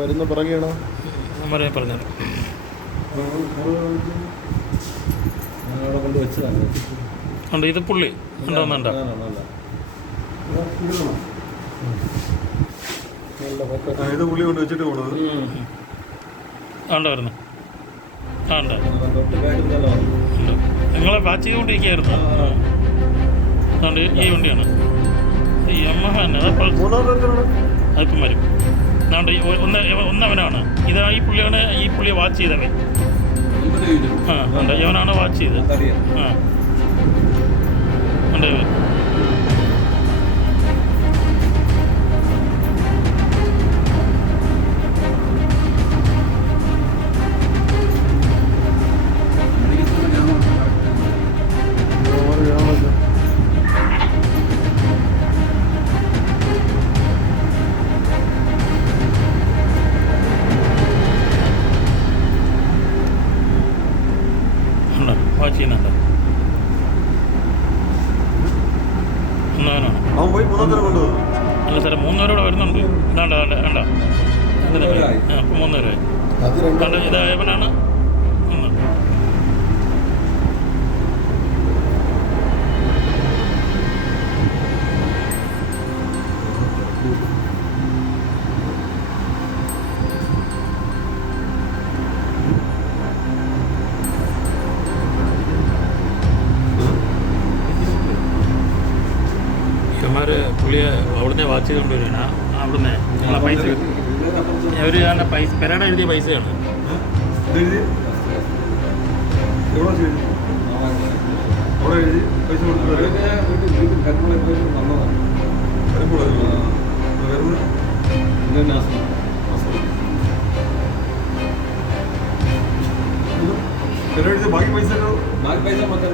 വരുന്ന പിറകെയാണോ പറഞ്ഞത് അവിടെ കൊണ്ട് വെച്ചതാണ്. ഉണ്ട്. ഇത് പുള്ളി ഉണ്ടോന്നുണ്ടോ? ഇത് പുള്ളി കൊണ്ട് വെച്ചിട്ട് പോണത് ആണ്ടോ വരുന്നു. ആ ഉണ്ട്. തൊട്ട് കാര്യത്തിലല്ല നിങ്ങളെ വാച്ച് ചെയ്തുകൊണ്ടിരിക്കുകയായിരുന്നു. അതുകൊണ്ട് ഈ വണ്ടിയാണ് ഈ യമഹ തന്നെ. അതിപ്പം വരും. അതുകൊണ്ട് ഒന്നവനാണ്. ഇതാ ഈ പുള്ളിയാണ് ഈ പുള്ളിയെ വാച്ച് ചെയ്തവൻ. ആ ഉണ്ട്. ഇവനാണ് വാച്ച് ചെയ്തത്. ആ ഉണ്ട്. വാച്ച് ചെയ്യുന്നുണ്ട്. ഒന്നവനാണ്. അല്ല സാറേ, 3 പേരോടെ വരുന്നുണ്ട്. ഇതാണ്ട വേണ്ട. അപ്പം 3 പേരായി. ഇതാ ഇവനാണ്. ഇവന്മാർ പുള്ളിയെ അവിടുന്ന് വാച്ച് ചെയ്തുകൊണ്ട് വരികയാണ്. അവിടുന്ന് നമ്മളെ പൈസ അവർ ആണ് പൈസ പെരട എഴുതിയ പൈസയാണ്. ബാക്കി പൈസ മറ്റേ